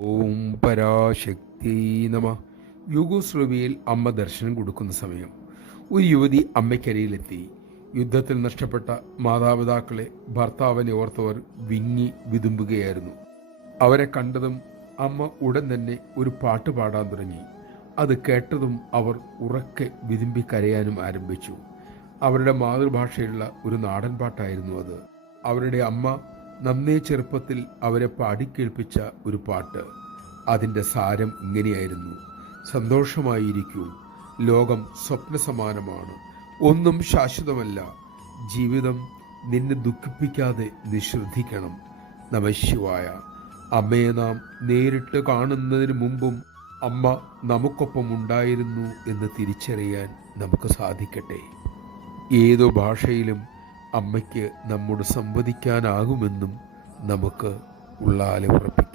ഓം പരാശക്തി നമ. യൂഗോസ്ലോവിയയിൽ അമ്മ ദർശനം കൊടുക്കുന്ന സമയം ഒരു യുവതി അമ്മയ്ക്കരിയിലെത്തി. യുദ്ധത്തിൽ നഷ്ടപ്പെട്ട മാതാപിതാക്കളെ, ഭർത്താവിനെ ഓർത്തവർ വിങ്ങി വിതുമ്പുകയായിരുന്നു. അവരെ കണ്ടതും അമ്മ ഉടൻ തന്നെ ഒരു പാട്ട് പാടാൻ തുടങ്ങി. അത് കേട്ടതും അവർ ഉറക്കെ വിതുമ്പി കരയാനും ആരംഭിച്ചു. അവരുടെ മാതൃഭാഷയുള്ള ഒരു നാടൻ പാട്ടായിരുന്നു അത്. അവരുടെ അമ്മ നന്നേ ചെറുപ്പത്തിൽ അവരെ പാടിക്കേൾപ്പിച്ച ഒരു പാട്ട്. അതിൻ്റെ സാരം ഇങ്ങനെയായിരുന്നു: സന്തോഷമായിരിക്കൂ, ലോകം സ്വപ്നസമാനമാണ്, ഒന്നും ശാശ്വതമല്ല, ജീവിതം നിന്നെ ദുഃഖിപ്പിക്കാതെ നീ ശ്രദ്ധിക്കണം. നമഃശിവായ. അമ്മയെ നാം നേരിട്ട് കാണുന്നതിന് മുമ്പും അമ്മ നമുക്കൊപ്പം ഉണ്ടായിരുന്നു എന്ന് തിരിച്ചറിയാൻ നമുക്ക് സാധിക്കട്ടെ. ഏതു ഭാഷയിലും അമ്മയ്ക്ക് നമ്മോട് സംവദിക്കാനാകുമെന്നും നമുക്ക് ഉള്ളാലെ ഉറപ്പിക്കാം.